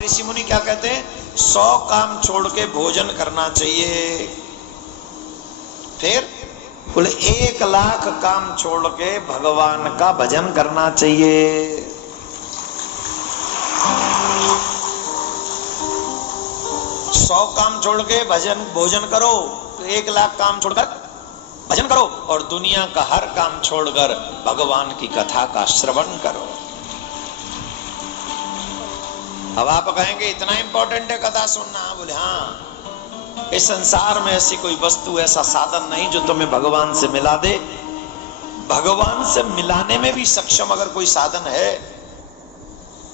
ऋषि मुनि क्या कहते हैं? 100 काम छोड़ के भोजन करना चाहिए। फिर बोले 1 लाख काम छोड़ के भगवान का भजन करना चाहिए। सौ काम छोड़ के भोजन करो तो 1 लाख काम छोड़कर भजन करो और दुनिया का हर काम छोड़कर भगवान की कथा का श्रवण करो। अब आप कहेंगे इतना इंपॉर्टेंट है कथा सुनना? बोले हाँ, इस संसार में ऐसी कोई वस्तु, ऐसा साधन नहीं जो तुम्हें भगवान से मिला दे। भगवान से मिलाने में भी सक्षम अगर कोई साधन है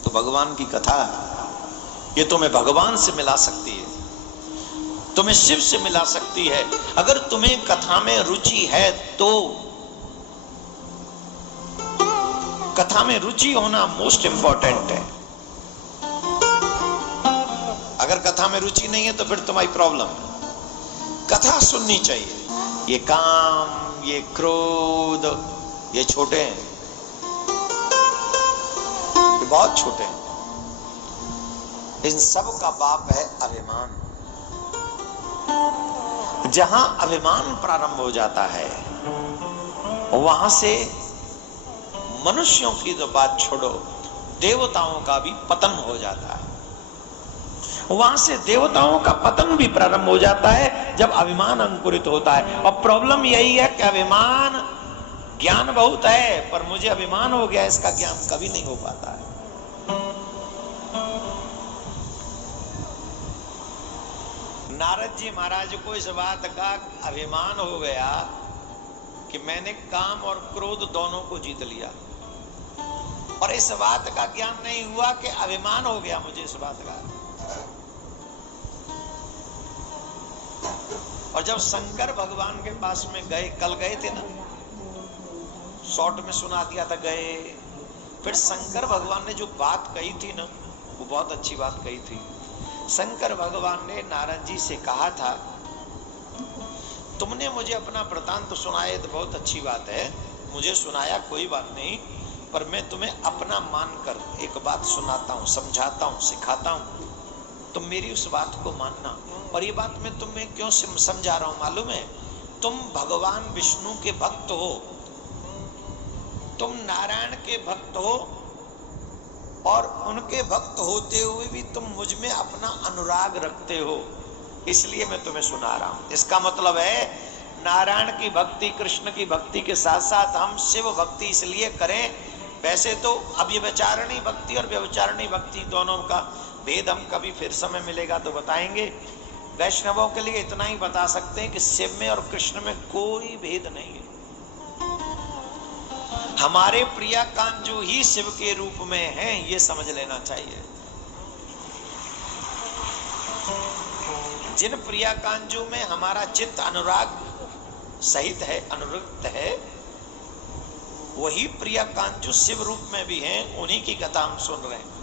तो भगवान की कथा है। ये तुम्हें भगवान से मिला सकती है, तुम्हें शिव से मिला सकती है। अगर तुम्हें कथा में रुचि है तो कथा में रुचि होना मोस्ट इंपॉर्टेंट है। अगर कथा में रुचि नहीं है तो फिर तुम्हारी प्रॉब्लम है। कथा सुननी चाहिए। ये काम, ये क्रोध, ये छोटे हैं, ये बहुत छोटे हैं। इन सब का बाप है अभिमान। जहां अभिमान प्रारंभ हो जाता है वहां से मनुष्यों की तो बात छोड़ो, देवताओं का भी पतन हो जाता है। वहां से देवताओं का पतन भी प्रारंभ हो जाता है जब अभिमान अंकुरित होता है। और प्रॉब्लम यही है कि अभिमान, ज्ञान बहुत है पर मुझे अभिमान हो गया, इसका ज्ञान कभी नहीं हो पाता है। नारद जी महाराज को इस बात का अभिमान हो गया कि मैंने काम और क्रोध दोनों को जीत लिया, और इस बात का ज्ञान नहीं हुआ कि अभिमान हो गया मुझे इस बात का। और जब शंकर भगवान के पास में गए, कल गए थे ना, शॉर्ट में सुना दिया था, गए। फिर शंकर भगवान ने जो बात कही थी ना, वो बहुत अच्छी बात कही थी। शंकर भगवान ने नारद जी से कहा था, तुमने मुझे अपना वृतांत सुनाया तो बहुत अच्छी बात है, मुझे सुनाया कोई बात नहीं, पर मैं तुम्हें अपना मानकर एक बात सुनाता हूँ, समझाता हूँ, सिखाता हूँ, तुम मेरी उस बात को मानना। और ये बात मैं तुम्हें क्यों समझा रहा हूं मालूम है? तुम भगवान विष्णु के भक्त हो, तुम नारायण के भक्त हो, और उनके भक्त होते हुए भी तुम मुझ में अपना अनुराग रखते हो, इसलिए मैं तुम्हें सुना रहा हूं। इसका मतलब है नारायण की भक्ति, कृष्ण की भक्ति के साथ साथ हम शिव भक्ति इसलिए करें। वैसे तो अव्यभिचारिणी भक्ति और व्यभिचारिणी भक्ति दोनों का भेद हम कभी फिर समय मिलेगा तो बताएंगे। वैष्णवों के लिए इतना ही बता सकते हैं कि शिव में और कृष्ण में कोई भेद नहीं है। हमारे प्रिया कांजू ही शिव के रूप में हैं, ये समझ लेना चाहिए। जिन प्रिया कांजू में हमारा चित्त अनुराग सहित है, अनुरक्त है, वही प्रिया कांजू शिव रूप में भी हैं, उन्हीं की कथा हम सुन रहे हैं।